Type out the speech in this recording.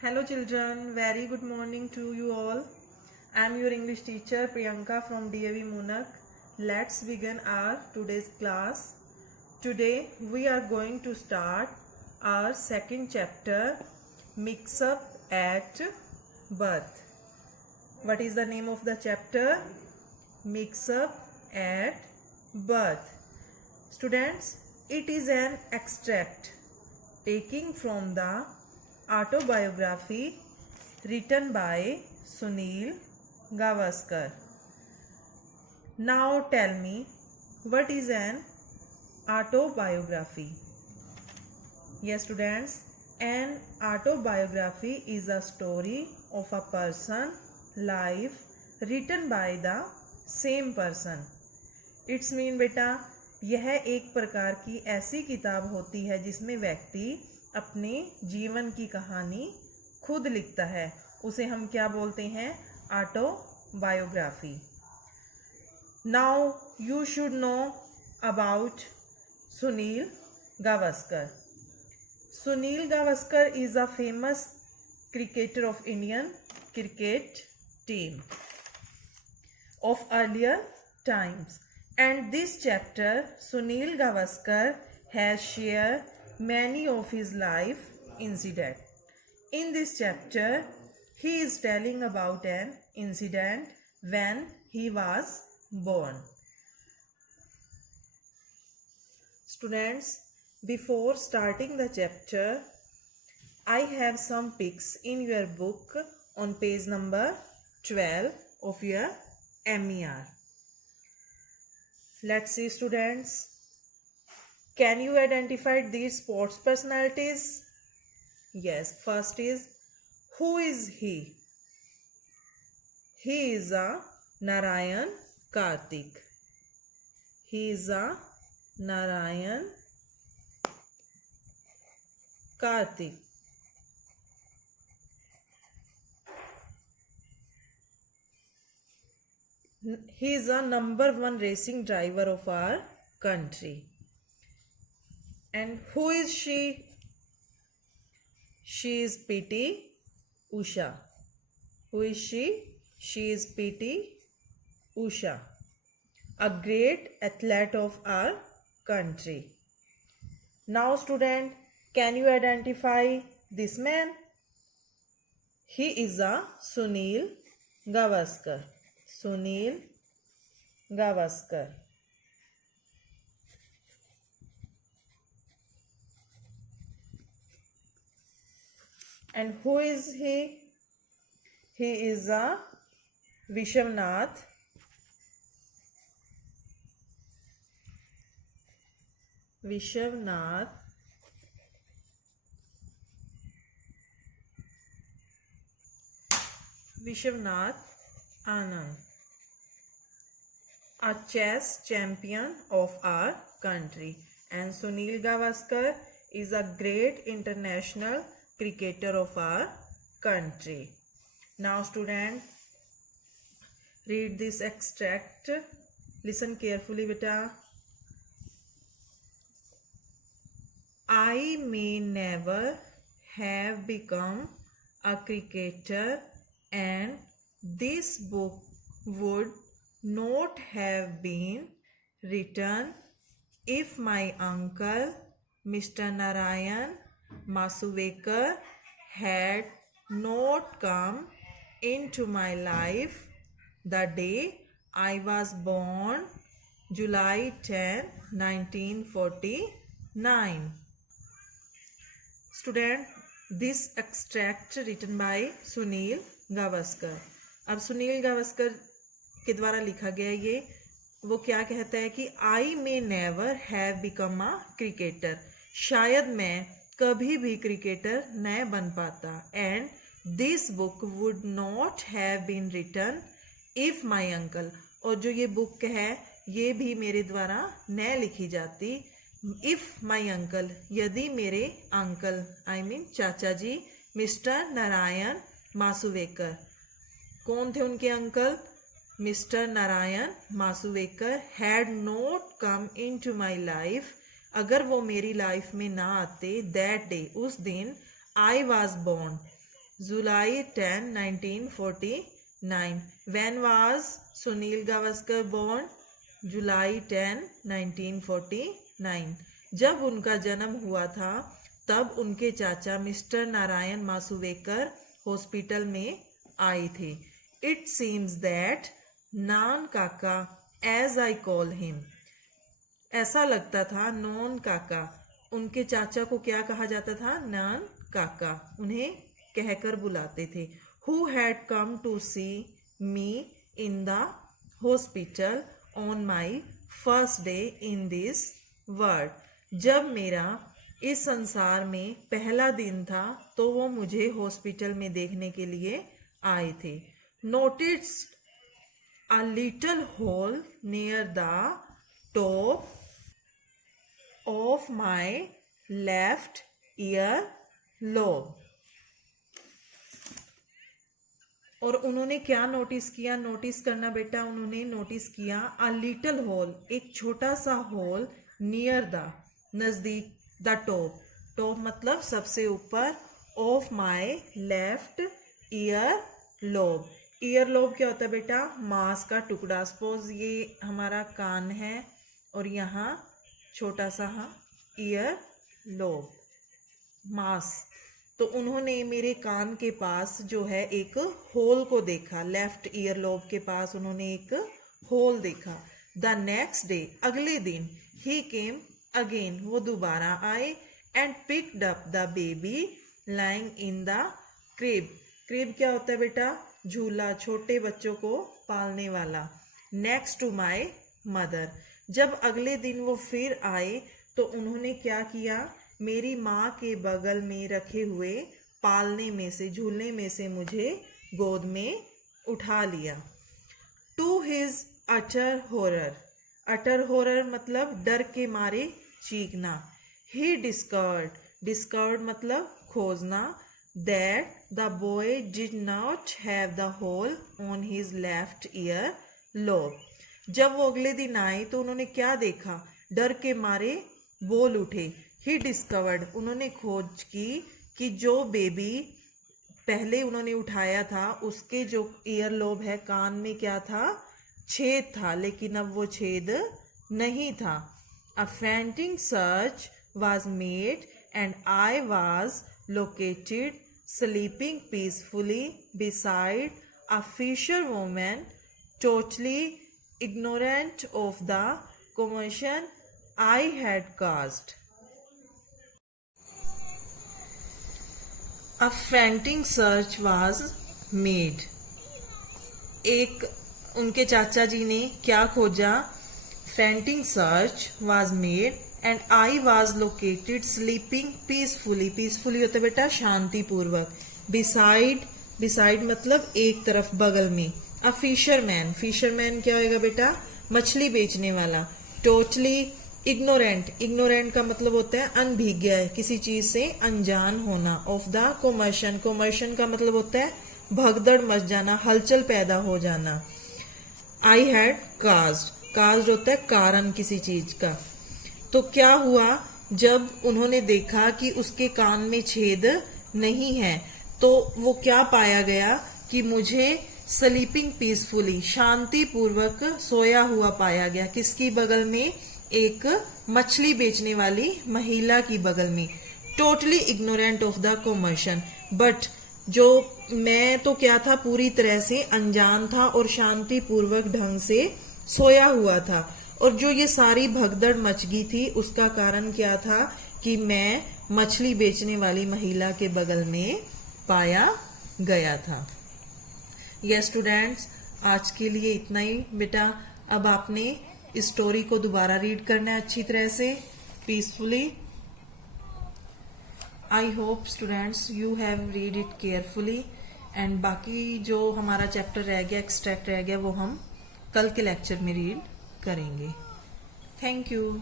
Hello children, very good morning to you all. I am your English teacher Priyanka from DAV Munak. Let's begin our today's class. Today we are going to start our second chapter, Mix Up at Birth. What is the name of the chapter? Mix Up at Birth. Students, it is an extract taking from the autobiography written by Sunil Gavaskar. Now tell me, what is an autobiography? Yes students, an autobiography is a story of a person life written by the same person. It's mean बेटा, यह एक प्रकार की ऐसी किताब होती है जिसमें व्यक्ति अपने जीवन की कहानी खुद लिखता है, उसे हम क्या बोलते हैं? Autobiography. Now you should know about Sunil Gavaskar. Sunil Gavaskar is a famous cricketer of Indian cricket team of earlier times, and this chapter Sunil Gavaskar has shared many of his life incident. In this chapter he is telling about an incident when he was born. Students, before starting the chapter, I have some pics in your book on page number 12 of your MER. Let's see students. Can you identify these sports personalities? Yes, first is, who is he? He is a Narayan Karthik. He is a Narayan Karthik. He is a number one racing driver of our country. And who is she? She is PT Usha. Who is she? She is PT Usha, a great athlete of our country. Now student, can you identify this man? He is a Sunil Gavaskar. Sunil Gavaskar. And who is he? He is a Vishwanath Anand, a chess champion of our country. And Sunil Gavaskar is a great international cricketer of our country. Now student, read this extract. Listen carefully beta. I may never have become a cricketer, and this book would not have been written if my uncle Mr. Narayan Masuvekar had not come into my life the day I was born, July 10, 1949. Student, this extract written by Sunil Gavaskar. अब सुनील गावस्कर के द्वारा लिखा गया ये, वो क्या कहता है कि I may never have become a cricketer, शायद मैं कभी भी क्रिकेटर न बन पाता, and this book would not have been written if my uncle, और जो ये बुक है ये भी मेरे द्वारा न लिखी जाती इफ माई अंकल, यदि मेरे अंकल आई मीन चाचा जी मिस्टर नारायण मासुवेकर, कौन थे उनके uncle? Mister Narayan Masuvekar had not come into my life, अगर वो मेरी लाइफ में ना आते, दैट डे, उस दिन, I was born, July 10, 1949. When was Sunil Gavaskar born? July 10, 1949. जब उनका जन्म हुआ था तब उनके चाचा मिस्टर नारायण मासुवेकर हॉस्पिटल में आए थे. It seems that नान काका, as I call him. ऐसा लगता था नॉन काका, उनके चाचा को क्या कहा जाता था? नान काका, उन्हें कहकर बुलाते थे. Who had come to see me in the hospital on my first day in this world. जब मेरा इस संसार में पहला दिन था तो वो मुझे हॉस्पिटल में देखने के लिए आए थे. Noticed a little hole near the top of my left ear lobe. और उन्होंने क्या नोटिस किया? नोटिस करना बेटा, उन्होंने नोटिस किया अ लिटिल होल, एक छोटा सा होल, नियर द, नजदीक, द टॉप, टॉप मतलब सबसे ऊपर, of my left ear lobe. Ear lobe क्या होता है बेटा? मांस का टुकड़ा. सपोज ये हमारा कान है और यहाँ छोटा सा ईयर लोब, मांस. तो उन्होंने मेरे कान के पास जो है एक होल को देखा. लेफ्ट ईयर लोब के पास उन्होंने एक होल देखा. द नेक्स्ट डे, अगले दिन, ही केम अगेन, वो दोबारा आए, and picked up the baby lying in the crib. Crib क्या होता है बेटा? झूला, छोटे बच्चों को पालने वाला. Next to my mother. जब अगले दिन वो फिर आए तो उन्होंने क्या किया? मेरी माँ के बगल में रखे हुए पालने में से, झूलने में से मुझे गोद में उठा लिया. To his utter horror. Utter horror मतलब डर के मारे चीखना. ही डिस्कवर्ड, डिस्कवर्ड मतलब खोजना, that the boy did not have the hole on his left ear lobe. जब वो अगले दिन आए तो उन्होंने क्या देखा? डर के मारे बोल उठे. ही डिस्कवर्ड, उन्होंने खोज की कि जो बेबी पहले उन्होंने उठाया था उसके जो ईयर लोब है, कान में क्या था? छेद था, लेकिन अब वो छेद नहीं था. A frantic search was made and I was located sleeping peacefully beside a fisher woman totally ignorant of the commotion I had caused. A frantic search was made. एक उनके चाचा जी ने क्या खोजा? Frantic search was made and I was located sleeping peacefully. Peacefully होता है बेटा शांति पूर्वक. Beside, beside मतलब एक तरफ, बगल में. अ फिशरमैन, फिशरमैन क्या होगा बेटा? मछली बेचने वाला. टोटली इग्नोरेंट, इग्नोरेंट का मतलब होता है अनभिज्ञ, किसी चीज से अनजान होना. ऑफ द कॉमर्शन, कॉमर्शन का मतलब होता है भगदड़ मच जाना, हलचल पैदा हो जाना. आई हैड काज्ड, काज्ड होता है कारण किसी चीज का. तो क्या हुआ? जब उन्होंने देखा कि उसके कान में छेद नहीं है तो वो क्या पाया गया? कि मुझे स्लीपिंग पीसफुली, शांति पूर्वक सोया हुआ पाया गया. किसकी बगल में? एक मछली बेचने वाली महिला की बगल में. Totally ignorant of the commotion. But जो मैं तो क्या था? पूरी तरह से अनजान था और शांति पूर्वक ढंग से सोया हुआ था. और जो ये सारी भगदड़ मच गई थी उसका कारण क्या था? कि मैं मछली बेचने वाली महिला के बगल में पाया गया था. यस स्टूडेंट्स, आज के लिए इतना ही बेटा. अब आपने इस स्टोरी को दोबारा रीड करना है अच्छी तरह से, peacefully. I hope students you have read it carefully. And बाकी जो हमारा चैप्टर रह गया, एक्सट्रैक्ट रह गया, वो हम कल के लेक्चर में रीड करेंगे. Thank you.